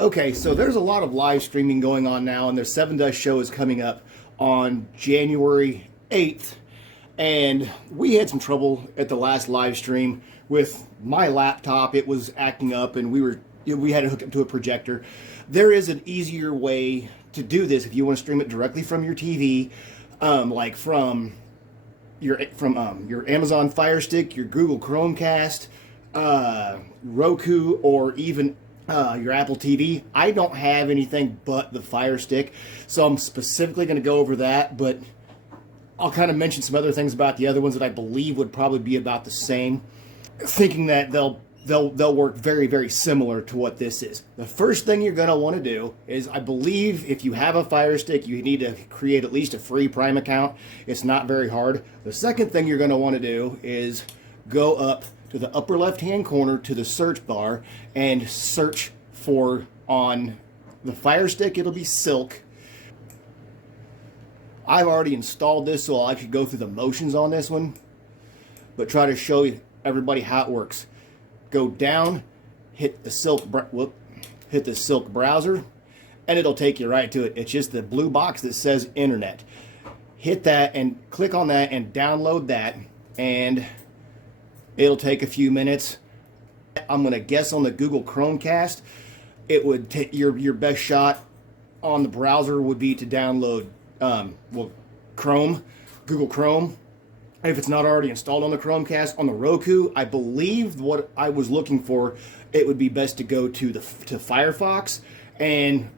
Okay, so there's a lot of live streaming going on now, and their 7 Dust show is coming up on January 8th. And we had some trouble at the last live stream with my laptop. It was acting up, and we had to hook it to a projector. There is an easier way to do this if you want to stream it directly from your TV, like from your Amazon Firestick, your Google Chromecast, Roku, or even your Apple TV. I don't have anything but the Firestick, so I'm specifically going to go over that, but I'll kind of mention some other things about the other ones that I believe would probably be about the same, thinking that they'll work very, very similar to what this is. The first thing you're going to want to do is, I believe if you have a Firestick, you need to create at least a free Prime account. It's not very hard. The second thing you're going to want to do is go up to the upper left-hand corner to the search bar and search for, on the Firestick, it'll be Silk. I've already installed this, so I could go through the motions on this one, but try to show everybody how it works. Go down, hit the Silk browser, and it'll take you right to it. It's just the blue box that says Internet. Hit that and click on that and download that, and it'll take a few minutes. I'm going to guess on the Google Chromecast, it would take your best shot on the browser would be to download Google Chrome. If it's not already installed on the Chromecast. On the Roku, I believe what I was looking for, it would be best to go to Firefox. And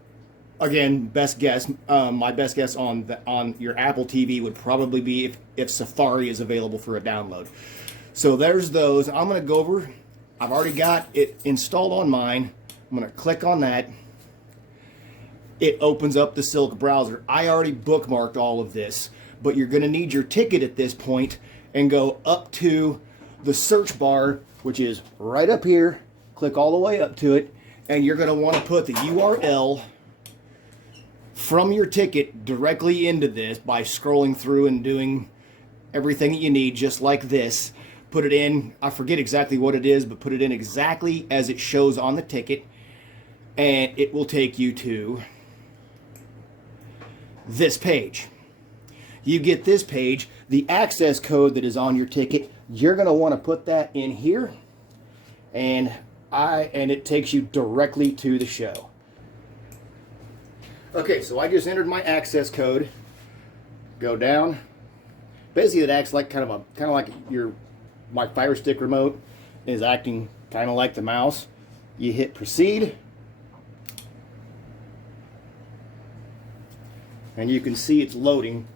again, best guess, my best guess on your Apple TV would probably be if Safari is available for a download. So there's those. I'm going to go over. I've already got it installed on mine. I'm going to click on that. It opens up the Silk browser. I already bookmarked all of this, but you're going to need your ticket at this point and go up to the search bar, which is right up here. Click all the way up to it, and you're going to want to put the URL from your ticket directly into this by scrolling through and doing everything that you need, just like this. Put it in, I forget exactly what it is, but put it in exactly as it shows on the ticket, and it will take you to this page. You get this page, the access code that is on your ticket, you're going to want to put that in here, and it takes you directly to the show. Okay, so I just entered my access code. Go down. Basically, it acts like kind of like my Firestick remote is acting kind of like the mouse. You hit proceed, and you can see it's loading.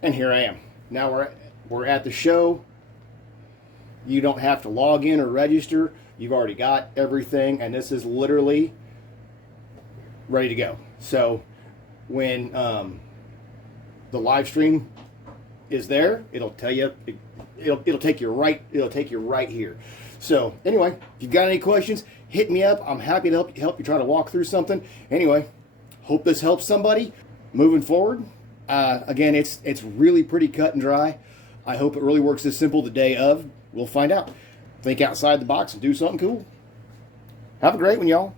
And here I am. Now we're at the show. You don't have to log in or register. You've already got everything, and this is literally ready to go. So when the live stream is there, it'll tell you. It'll take you right. It'll take you right here. So anyway, if you've got any questions, hit me up. I'm happy to help you try to walk through something. Anyway, hope this helps somebody moving forward. Again, it's really pretty cut and dry. I hope it really works this simple the day of. We'll find out. Think outside the box and do something cool. Have a great one, y'all.